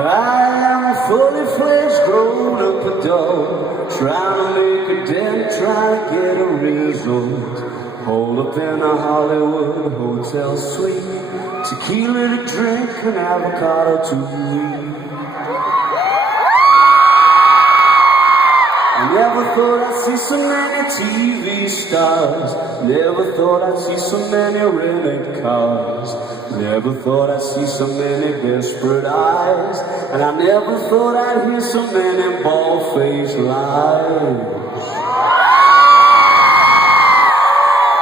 I am a fully fledged grown-up adult, trying to make a dent, trying to get a result. Hold up in a Hollywood hotel suite, tequila to drink and avocado to eat. I never thought I'd see so many TV stars, never thought I'd see so many rented cars, never thought I'd see so many desperate eyes, and I never thought I'd hear so many bald-faced lies.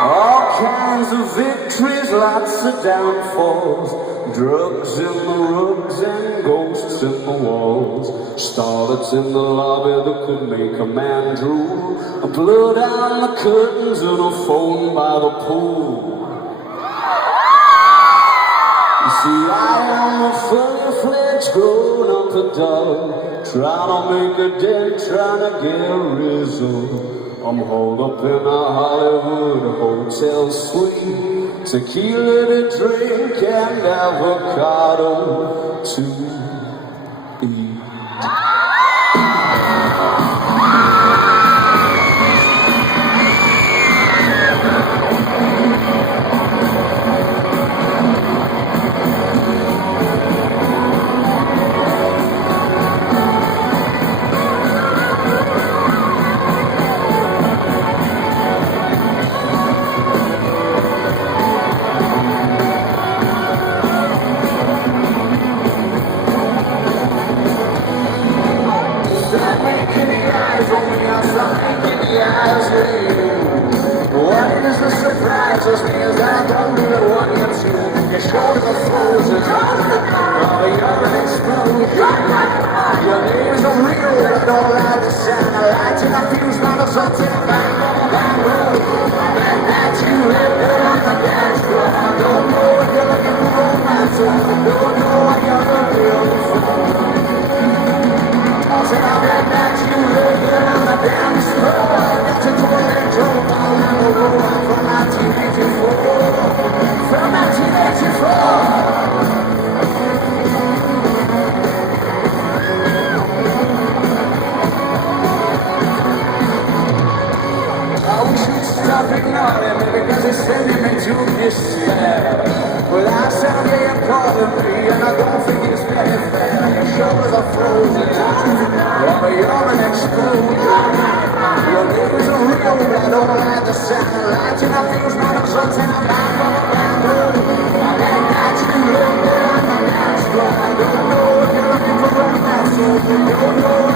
All kinds of victories, lots of downfalls, drugs in the rugs and ghosts in the walls, starlets in the lobby that could make a man drool, and blood down the curtains and a phone by the pool. You see, I am a fully-fledged grown-up adult, trying to make a dent, trying to get a result. I'm holed up in a Hollywood hotel suite, tequila to drink and avocado to eat. What is the surprise as me as I don't do it one and two? Your shoulders are frozen, you're exposed. Your name is a real, they don't like the sound. I like to confuse my something bang, bang, road. That you live there on the dance floor. I don't know what you're looking for romance, don't know what you're looking for. I said I bet that you live there on the dance floor. That's a toilet joke all on the road from 1984. From 1984. don't like the satellite, and I feel my results and I'm back from the ground. I let that you look good on my dance floor. I don't know if you're looking for romance, so you don't know.